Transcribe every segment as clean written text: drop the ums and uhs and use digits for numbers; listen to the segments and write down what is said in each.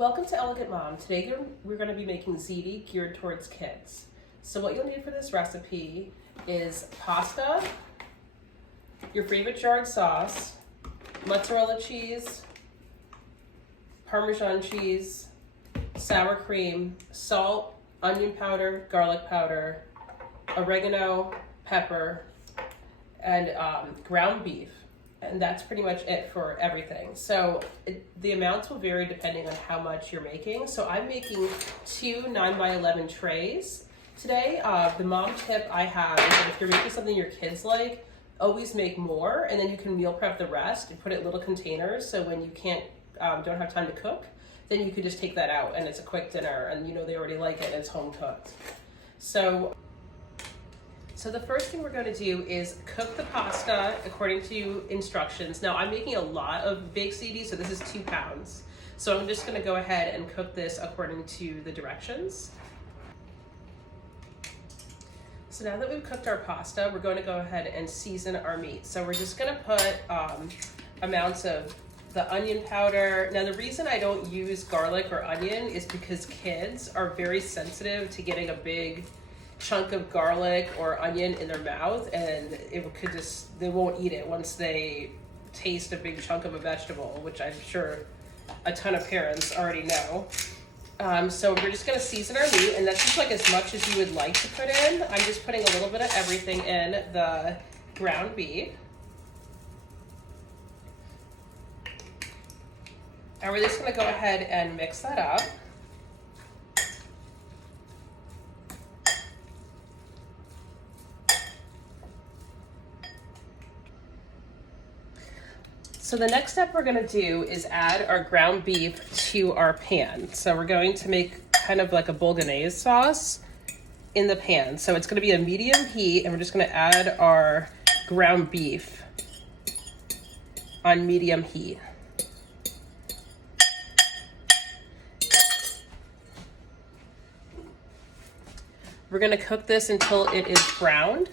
Welcome to Elegant Mom. Today we're going to be making ziti geared towards kids. So what you'll need for this recipe is pasta, your favorite jarred sauce, mozzarella cheese, Parmesan cheese, sour cream, salt, onion powder, garlic powder, oregano, pepper, and ground beef. And that's pretty much it for everything. So the amounts will vary depending on how much you're making. So I'm making 2 9x11 trays today. The mom tip I have is that if you're making something your kids like, always make more, and then you can meal prep the rest and put it in little containers. So when you don't have time to cook, then you could just take that out and it's a quick dinner, and you know they already like it and it's home cooked. So the first thing we're going to do is cook the pasta according to instructions. Now I'm making a lot of baked ziti, so this is 2 pounds. So I'm just going to go ahead and cook this according to the directions. So now that we've cooked our pasta, we're going to go ahead and season our meat. So we're just going to put amounts of the onion powder. Now the reason I don't use garlic or onion is because kids are very sensitive to getting a big chunk of garlic or onion in their mouth, and they won't eat it once they taste a big chunk of a vegetable, which I'm sure a ton of parents already know. So we're just gonna season our meat, and that's just like as much as you would like to put in. I'm just putting a little bit of everything in. The ground beef, and we're just gonna go ahead and mix that up. So the next step we're gonna do is add our ground beef to our pan. So we're going to make kind of like a bolognese sauce in the pan. So it's gonna be a medium heat, and we're just gonna add our ground beef on medium heat. We're gonna cook this until it is browned.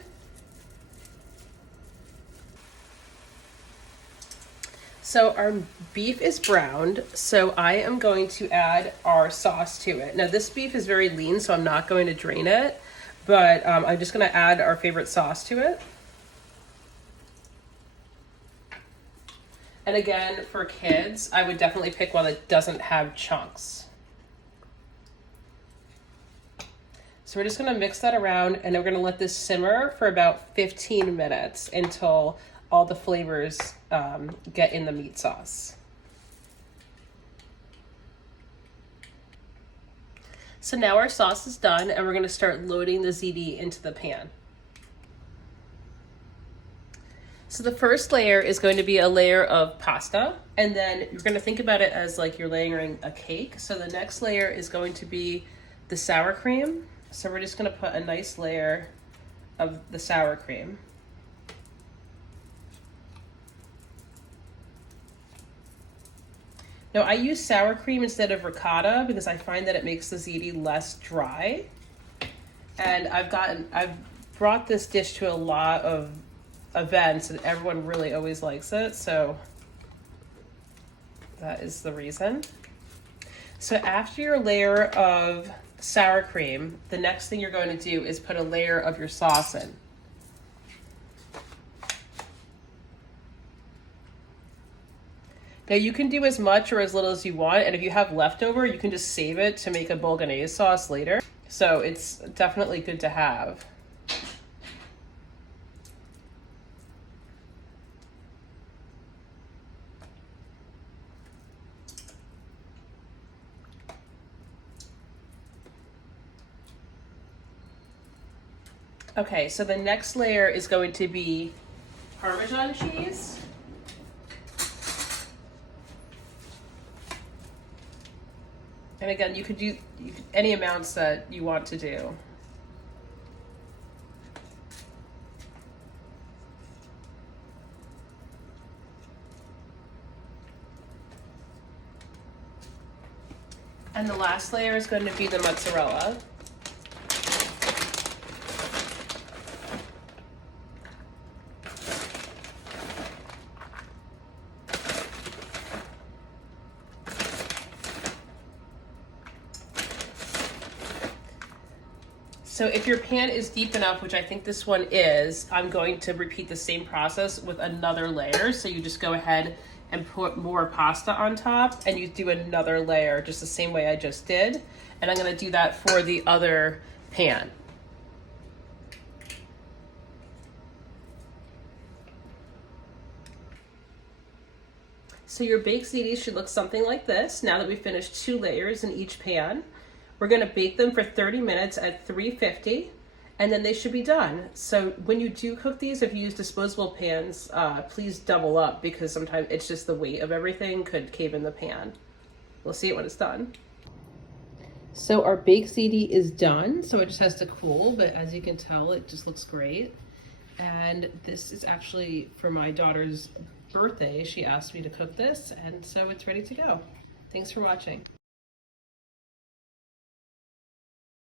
So our beef is browned, so I am going to add our sauce to it. Now this beef is very lean, so I'm not going to drain it, but I'm just gonna add our favorite sauce to it. And again, for kids, I would definitely pick one that doesn't have chunks. So we're just gonna mix that around, and then we're gonna let this simmer for about 15 minutes until all the flavors get in the meat sauce. So now our sauce is done, and we're gonna start loading the ziti into the pan. So the first layer is going to be a layer of pasta, and then you're gonna think about it as like you're layering a cake. So the next layer is going to be the sour cream. So we're just gonna put a nice layer of the sour cream. Now I use sour cream instead of ricotta because I find that it makes the ziti less dry. And I've brought this dish to a lot of events, and everyone really always likes it, so that is the reason. So after your layer of sour cream, the next thing you're going to do is put a layer of your sauce in. Now you can do as much or as little as you want, and if you have leftover, you can just save it to make a bolognese sauce later. So it's definitely good to have. Okay, so the next layer is going to be Parmesan cheese. And again, you could do any amounts that you want to do. And the last layer is going to be the mozzarella. So if your pan is deep enough, which I think this one is, I'm going to repeat the same process with another layer. So you just go ahead and put more pasta on top and you do another layer just the same way I just did. And I'm gonna do that for the other pan. So your baked ziti should look something like this. Now that we've finished 2 layers in each pan, we're gonna bake them for 30 minutes at 350, and then they should be done. So when you do cook these, if you use disposable pans, please double up because sometimes it's just the weight of everything could cave in the pan. We'll see it when it's done. So our baked ziti is done, so it just has to cool, but as you can tell, it just looks great. And this is actually for my daughter's birthday. She asked me to cook this, and so it's ready to go. Thanks for watching.